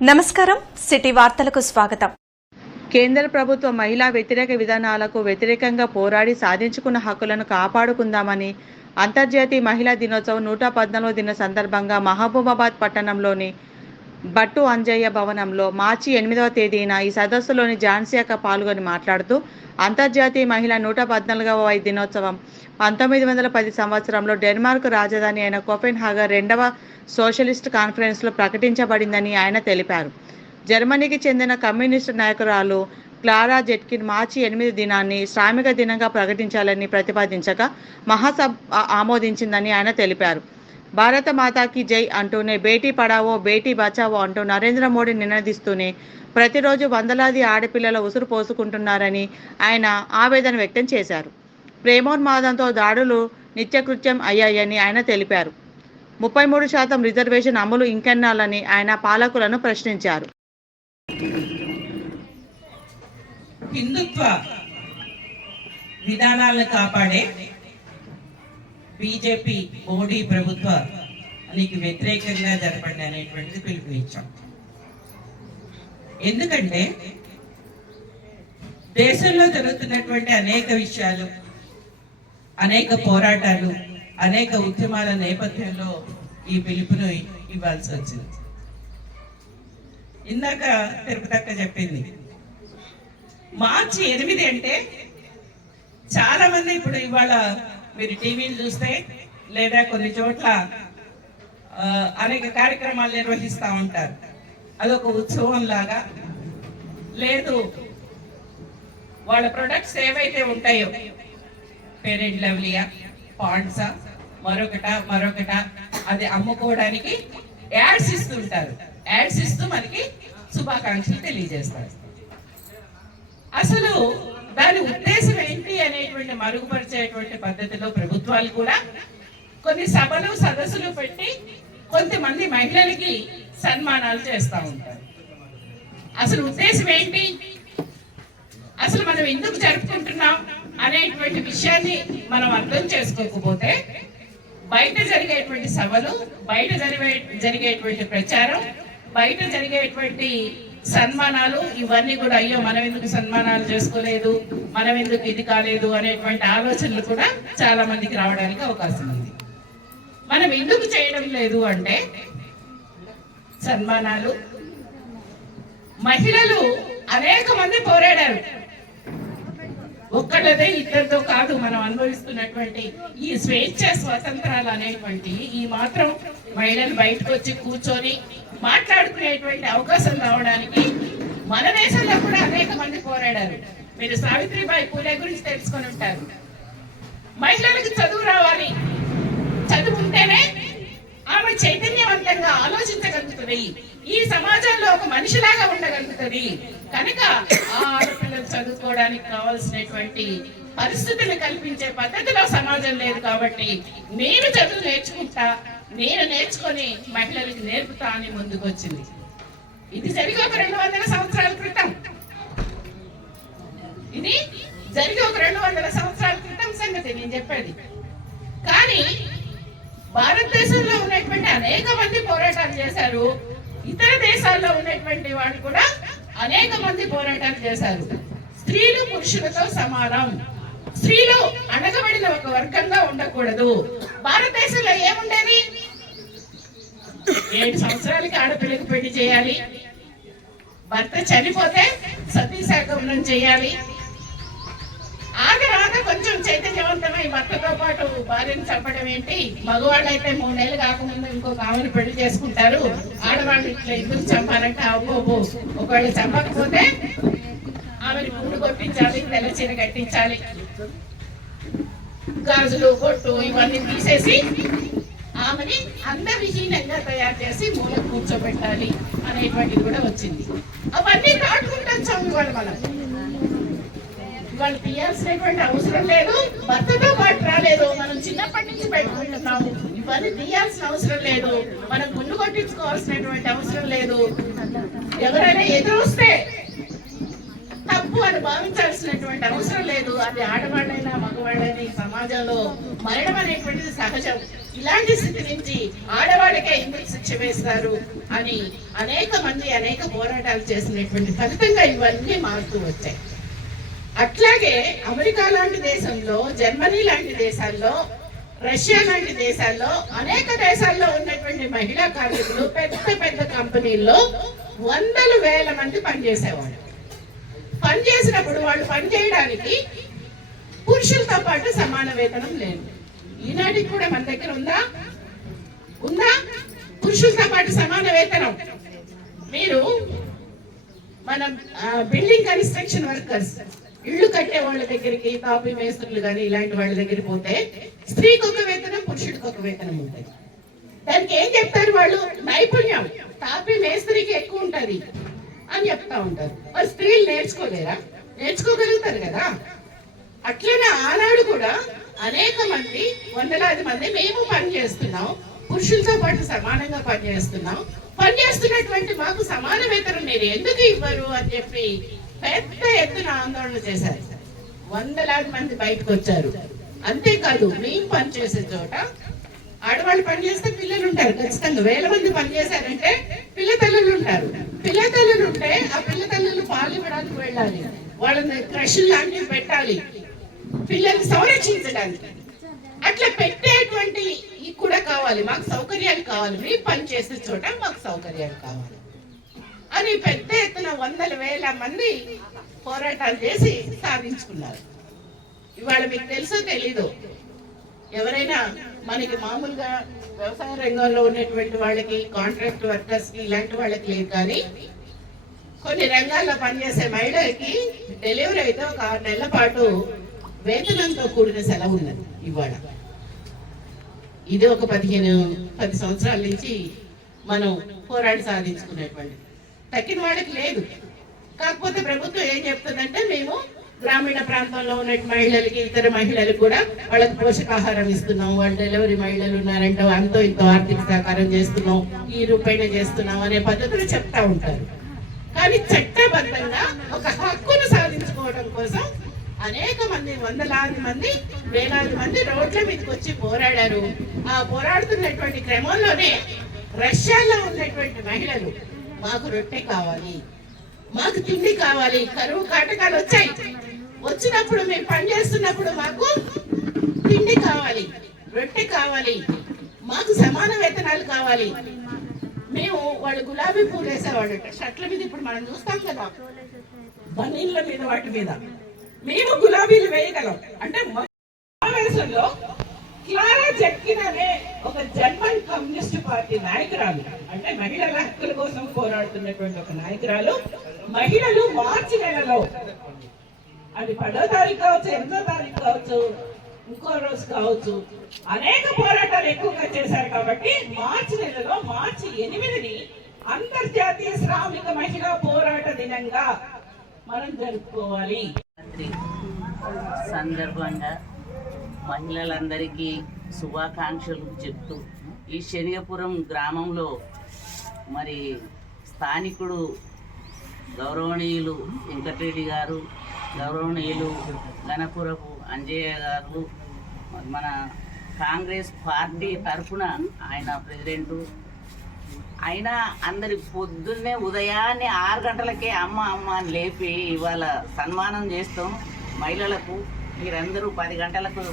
నమస్కారం సిటీ వార్తలకు స్వాగతం. కేంద్ర ప్రభుత్వ మహిళా వ్యతిరేక విధానాలకు వ్యతిరేకంగా పోరాడి సాధించుకున్న హక్కులను కాపాడుకుందామని అంతర్జాతీయ మహిళా దినోత్సవం నూట పద్నాలుగో దిన సందర్భంగా మహబూబాబాద్ పట్టణంలోని బట్టు అంజయ్య భవనంలో మార్చి ఎనిమిదవ తేదీన ఈ సదస్సులోని ఝాన్సీ పాల్గొని మాట్లాడుతూ అంతర్జాతీయ మహిళ నూట పద్నాలుగవ దినోత్సవం పంతొమ్మిది వందల పది సంవత్సరంలో డెన్మార్క్ రాజధాని అయిన కోపెన్ హాగర్ రెండవ సోషలిస్ట్ కాన్ఫరెన్స్లో ప్రకటించబడిందని ఆయన తెలిపారు. జర్మనీకి చెందిన కమ్యూనిస్టు నాయకురాలు క్లారా జెట్కిన్ మార్చి ఎనిమిది దినాన్ని శ్రామిక దినంగా ప్రకటించాలని ప్రతిపాదించగా మహాసభ ఆమోదించిందని ఆయన తెలిపారు. భారత మాతాకి జై అంటూనే బేటీ పడావో బేటీ బచావో అంటూ నరేంద్ర మోడీ నినదిస్తూనే ప్రతిరోజు వందలాది ఆడపిల్లల ఉసురు పోసుకుంటున్నారని ఆయన ఆవేదన వ్యక్తం చేశారు. ప్రేమోన్మాదంతో దాడులు నిత్యకృత్యం అయ్యాయని ఆయన తెలిపారు. ముప్పై మూడు శాతం రిజర్వేషన్ అమలు ఇంకెన్నాలని ఆయన పాలకులను ప్రశ్నించారు. హిందుత్వ విధానాలను కాపాడే బీజేపీ మోడీ ప్రభుత్వానికి వ్యతిరేకంగా జరపండి అనేటువంటిది పిలుపునిచ్చాం. ఎందుకంటే దేశంలో జరుగుతున్నటువంటి అనేక విషయాలు అనేక పోరాటాలు అనేక ఉద్యమాల నేపథ్యంలో ఈ పిలుపును ఇవ్వాల్సి వచ్చింది. ఇందాక తిరుపతక్క చెప్పింది మార్చి ఎనిమిది అంటే చాలా మంది ఇప్పుడు ఇవాళ మీరు టీవీలు చూస్తే లేదా కొన్ని చోట్ల అనేక కార్యక్రమాలు నిర్వహిస్తూ ఉంటారు. అదొక ఉత్సవం లాగా లేదు. వాళ్ళ ప్రొడక్ట్స్ ఏవైతే ఉంటాయో పేరెంట్ లెవలియా పాండ్సా మరొకట మరొకట. అది అమ్ముకోవడానికి యాడ్స్ ఇస్తుంటారు యాడ్స్ ఇస్తూ మనకి శుభాకాంక్షలు తెలియజేస్తారు. అసలు దాని ఉద్దేశం ఏంటి అనేటువంటి మరుగుపరిచేటువంటి పద్ధతిలో ప్రభుత్వాలు కూడా కొన్ని సభలు సదస్సులు పెట్టి కొంతమంది మహిళలకి సన్మానాలు చేస్తూ ఉంటారు. అసలు ఉద్దేశం ఏంటి? అసలు మనం ఎందుకు జరుపుకుంటున్నాం అనేటువంటి విషయాన్ని మనం అర్థం చేసుకోకపోతే బయట జరిగేటువంటి సభలు బయట జరిగే జరిగేటువంటి ప్రచారం బయట జరిగేటువంటి సన్మానాలు ఇవన్నీ కూడా అయ్యో మనం ఎందుకు సన్మానాలు చేసుకోలేదు మనం ఎందుకు ఇది కాలేదు అనేటువంటి ఆలోచనలు కూడా చాలా మందికి రావడానికి అవకాశం ఉంది. మనం ఎందుకు చేయడం లేదు అంటే సన్మానాలు మహిళలు అనేక మంది పోరాడారు. ఒక్కటదే ఇద్దరితో కాదు మనం అనుభవిస్తున్నటువంటి ఈ స్వేచ్ఛ స్వతంత్రాలు అనేటువంటి ఈ మాత్రం మహిళలు బయటకు వచ్చి కూర్చొని మాట్లాడుకునేటువంటి అవకాశం రావడానికి మన దేశంలో కూడా అనేక మంది పోరాడారు. మీరు సావిత్రిబాయి పూలే గురించి తెలుసుకొని ఉంటారు. మహిళలకు చదువు రావాలి. చదువు ఉంటేనే ఆమె చైతన్యవంతంగా ఆలోచించగలుగుతుంది. ఈ సమాజంలో ఒక మనిషిలాగా ఉండగలుగుతుంది. కనుక ఆ ఆడపిల్లలు చదువుకోవడానికి కావాల్సినటువంటి పరిస్థితులు కల్పించే పద్ధతిలో సమాజం లేదు కాబట్టి నేను చదువు నేర్చుకుంటా నేను నేర్చుకొని మహిళలకు నేర్పుతా అని ముందుకు వచ్చింది ఇది జరిగి ఒక రెండు వందల సంవత్సరాల క్రితం. ఇది జరిగి ఒక రెండు వందల సంవత్సరాల క్రితం సంగతి నేను చెప్పేది. కానీ భారతదేశంలో ఉన్నటువంటి అనేక మంది పోరాటాలు చేశారు. ఇతర దేశాల్లో ఉన్నటువంటి వాళ్ళు కూడా అనేక మంది పోరాటాలు చేశారు. స్త్రీలు పురుషులతో సమానం. స్త్రీలు అణగబడిన ఒక వర్గంగా ఉండకూడదు. భారతదేశంలో ఏముండేది? ఏడు సంవత్సరాలకి ఆడపిల్లకి పెళ్ళి చేయాలి. భర్త చనిపోతే సతీ చేయాలి. ఆ తర్వాత కొంచెం చైతన్యవంతమై భర్తతో పాటు భార్యను చంపడం ఏంటి? మగవాళ్ళు అయితే మూడు నెలలు కాకముందు ఇంకొక ఆమెను పెళ్ళి చేసుకుంటారు. ఆడవాళ్ళు ఇట్లా ఇద్దరు చంపాలంటే అవ్వబో ఒకవేళ చంపకపోతే ఆమెను గుండు కొట్టించాలి తెల్ల చీర కట్టించాలి. గాజులు కొట్టు ఇవన్నీ తీసేసి ఆమెని అందవిహీనంగా తయారు చేసి మూల కూర్చోబెట్టాలి అనేటువంటిది కూడా వచ్చింది. అవన్నీ దాటుకుంటూ చదువు వాళ్ళు మనం వాళ్ళు తీయాల్సినటువంటి అవసరం లేదు. భర్తతో పాటు రాలేదు. మనం చిన్నప్పటి నుంచి పెట్టుకుంటున్నాము. ఇవన్నీ తీయాల్సిన అవసరం లేదు. మనం గుండు కొట్టించుకోవాల్సినటువంటి అవసరం లేదు. ఎవరైనా ఎదురొస్తే తప్పు అని భావించాల్సినటువంటి అవసరం లేదు. అది ఆడవాళ్ళైనా మగవాళ్ళైనా ఈ సమాజంలో మరణం అనేటువంటిది సహజం. ఇలాంటి స్థితి నుంచి ఆడవాళ్ళకే ఎందుకు శిక్ష వేస్తారు అని అనేక మంది అనేక పోరాటాలు చేసినటువంటి ఫలితంగా ఇవన్నీ మారుతూ వచ్చాయి. అట్లాగే అమెరికా లాంటి దేశంలో జర్మనీ లాంటి దేశాల్లో రష్యా లాంటి దేశాల్లో అనేక దేశాల్లో ఉన్నటువంటి మహిళా కార్మికులు పెద్ద పెద్ద కంపెనీల్లో వందల వేల మంది పనిచేసేవాళ్ళు. పనిచేసినప్పుడు వాళ్ళు పనిచేయడానికి పురుషులతో పాటు సమాన వేతనం లేదు. ఈనాటికి కూడా మన దగ్గర ఉందా? ఉందా? పురుషులతో పాటు సమాన వేతనం. మీరు మన బిల్డింగ్ కన్స్ట్రక్షన్ వర్కర్స్ ఇళ్ళు కట్టే వాళ్ళ దగ్గరికి తాపి మేస్త్రులు కానీ ఇలాంటి వాళ్ళ దగ్గరికి పోతే స్త్రీకి ఒక వేతనం పురుషుడికి ఒక వేతనం ఉంటుంది. దానికి ఏం చెప్తారు వాళ్ళు? నైపుణ్యం. తాపి మేస్త్రికి ఎక్కువ ఉంటుంది అని చెప్తా ఉంటారు. మరి స్త్రీలు నేర్చుకోలేరా? నేర్చుకోగలుగుతారు కదా? అట్లనే ఆనాడు కూడా అనేక మంది వందలాది మంది మేము పని చేస్తున్నాం పురుషులతో పాటు సమానంగా పని చేస్తున్నాం. పని చేస్తున్నటువంటి మాకు సమాన వేతనం మీరు ఎందుకు ఇవ్వరు అని చెప్పి పెద్ద ఎత్తున ఆందోళన చేశారు. వందలాది మంది బయటకు వచ్చారు. అంతేకాదు మేము పనిచేసే చోట ఆడవాళ్ళు పని చేస్తే పిల్లలు ఉంటారు. ఖచ్చితంగా వేల మంది పని చేశారంటే పిల్ల తల్లులు ఉంటారు. పిల్ల తల్లులు ఉంటే ఆ పిల్ల తల్లులు పాలు ఇవ్వడానికి వెళ్ళాలి. వాళ్ళని క్రష్ లాంటివి పెట్టాలి. పిల్లల్ని సంరక్షించడానికి. అట్లా పెట్టేటువంటి ఇవి కూడా కావాలి. మాకు సౌకర్యాలు కావాలి. మేము పనిచేసే చోట మాకు సౌకర్యాలు కావాలి. అని పెద్ద ఎత్తున వందల వేల మంది పోరాటాలు చేసి సాధించుకున్నారు. ఇవాళ మీకు తెలుసో తెలీదు ఎవరైనా మనకి మామూలుగా వ్యవసాయ రంగంలో ఉన్నటువంటి వాళ్ళకి కాంట్రాక్ట్ వర్కర్స్కి ఇలాంటి వాళ్ళకి లేదు కానీ కొన్ని రంగాల్లో పనిచేసే మహిళలకి డెలివరీ అయితే ఒక ఆరు నెలల పాటు వేతనంతో కూడిన సెలవు ఉన్నది ఇవాళ. ఇది ఒక పదిహేను పది సంవత్సరాల నుంచి మనం పోరాడి సాధించుకునేటువంటిది తక్కిన వాళ్ళకి లేదు. కాకపోతే ప్రభుత్వం ఏం చెప్తుందంటే మేము గ్రామీణ ప్రాంతంలో ఉన్న మహిళలకి ఇతర మహిళలకు కూడా వాళ్ళకి పోషకాహారం ఇస్తున్నాం. వాళ్ళు డెలివరీ మహిళలు ఉన్నారంటే అంతో ఇంతో ఆర్థిక సహకారం చేస్తున్నాం. ఈ రూపాయన చేస్తున్నాం అనే పద్ధతులు చెప్తా ఉంటారు. కానీ చట్టబద్ధంగా ఒక హక్కును సాధించుకోవడం కోసం అనేక మంది వందలాది మంది వేలాది మంది రోడ్ల మీదకి వచ్చి పోరాడారు. ఆ పోరాడుతున్నటువంటి క్రమంలోనే రష్యాలో ఉన్నటువంటి మహిళలు మాకు రొట్టె కావాలి. మాకు తిండి కావాలి. కరువు కాటకాలు వచ్చాయి. వచ్చినప్పుడు మేము పనిచేస్తున్నప్పుడు మాకు తిండి కావాలి. రొట్టె కావాలి. మాకు సమాన వేతనాలు కావాలి. మేము వాళ్ళు గులాబీ పూలు వేసేవాళ్ళు. షర్ట్ల మీద ఇప్పుడు మనం చూస్తాం కదా. బనీళ్ళ మీద వాటి మీద. మేము గులాబీలు వేయగలం. అంటే మా వయసులో క్లారా చెక్కిననే ఒక ఒక జర్మన్ కమ్యూనిస్ట్ పార్టీ నాయకురాలు అంటే మహిళల హక్కుల కోసం పోరాడుతున్నటువంటి ఒక నాయకురాలు మహిళలు మార్చి నెలలో అది పదో తారీఖు కావచ్చు ఎనిమిదో తారీఖు కావచ్చు ఇంకో రోజు కావచ్చు అనేక పోరాటాలు ఎక్కువగా చేశారు కాబట్టి మార్చి నెలలో మార్చి ఎనిమిదిని అంతర్జాతీయ శ్రామిక మహిళా పోరాట దినంగా మనం జరుపుకోవాలి. రాత్రి సందర్భంగా మహిళలందరికీ శుభాకాంక్షలు చెప్తూ ఈ శనిగపురం గ్రామంలో మరి స్థానికుడు గౌరవనీయులు వెంకటరెడ్డి గారు గౌరవనీయులు గణపురపు అంజయ్య గారు మన కాంగ్రెస్ పార్టీ తరఫున ఆయన ప్రెసిడెంటు. అయినా అందరి పొద్దున్నే ఉదయాన్నే ఆరు గంటలకే అమ్మ అమ్మ అని లేపి ఇవాళ సన్మానం చేస్తాం మహిళలకు. మీరందరూ పది గంటలకు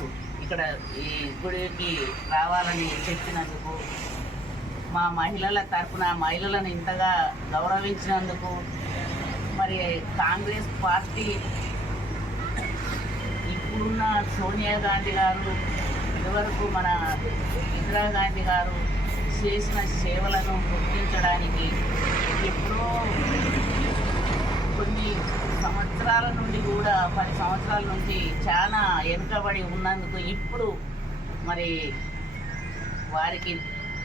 ఇక్కడ ఈ గుడికి రావాలని చెప్పినందుకు మా మహిళల తరఫున మహిళలను ఇంతగా గౌరవించినందుకు మరి కాంగ్రెస్ పార్టీ ఇప్పుడున్న సోనియా గాంధీ గారు ఇదివరకు మన ఇందిరాగాంధీ గారు చేసిన సేవలను గుర్తించడానికి ఎప్పుడో కొన్ని సంవత్సరాల నుండి కూడా పది సంవత్సరాల నుండి చాలా వెనుకబడి ఉన్నందుకు ఇప్పుడు మరి వారికి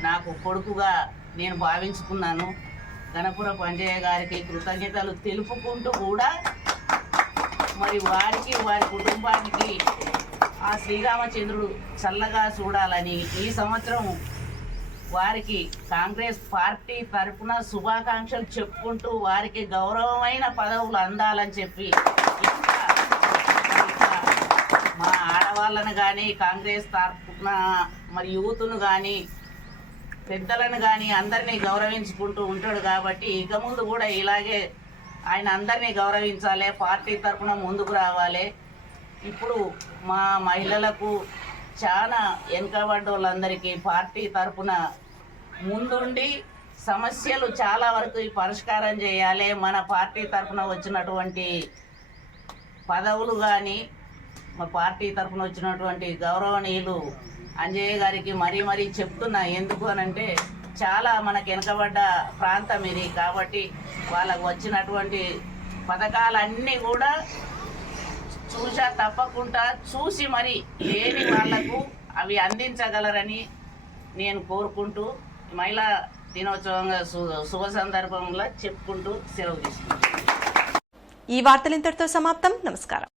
నాకు కొడుకుగా నేను భావించుకున్నాను. గణపుర పంజయ్య గారికి కృతజ్ఞతలు తెలుపుకుంటూ కూడా మరి వారికి వారి కుటుంబానికి ఆ శ్రీరామచంద్రుడు చల్లగా చూడాలని ఈ సంవత్సరం వారికి కాంగ్రెస్ పార్టీ తరఫున శుభాకాంక్షలు చెప్పుకుంటూ వారికి గౌరవమైన పదవులు అందాలని చెప్పి మా ఆడవాళ్ళను కానీ కాంగ్రెస్ తరఫున మరి యూత్ను కానీ పెద్దలను కానీ అందరినీ గౌరవించుకుంటూ ఉంటాడు కాబట్టి ఇక ముందు కూడా ఇలాగే ఆయన అందరినీ గౌరవించాలి పార్టీ తరఫున ముందుకు రావాలి. ఇప్పుడు మా మహిళలకు చాలా వెనుకబడ్డ వాళ్ళందరికీ పార్టీ తరఫున ముందుండి సమస్యలు చాలా వరకు పరిష్కారం చేయాలి. మన పార్టీ తరఫున వచ్చినటువంటి పదవులు కానీ మా పార్టీ తరఫున వచ్చినటువంటి గౌరవనీయులు అంజయ్య గారికి మరీ మరీ చెప్తున్నా. ఎందుకు అనంటే చాలా మనకు వెనకబడ్డ ప్రాంతం ఇది. కాబట్టి వాళ్ళకు వచ్చినటువంటి పథకాలన్నీ కూడా చూసా తప్పకుండా చూసి మరి లేని వాళ్ళకు అవి అందించగలరని నేను కోరుకుంటూ మహిళా దినోత్సవంగా సు- శుభ సందర్భంలో చెప్పుకుంటూ సెలవు తీసుకుంటాను ఈ వార్తలు ఇంతటితో సమాప్తం. నమస్కారం.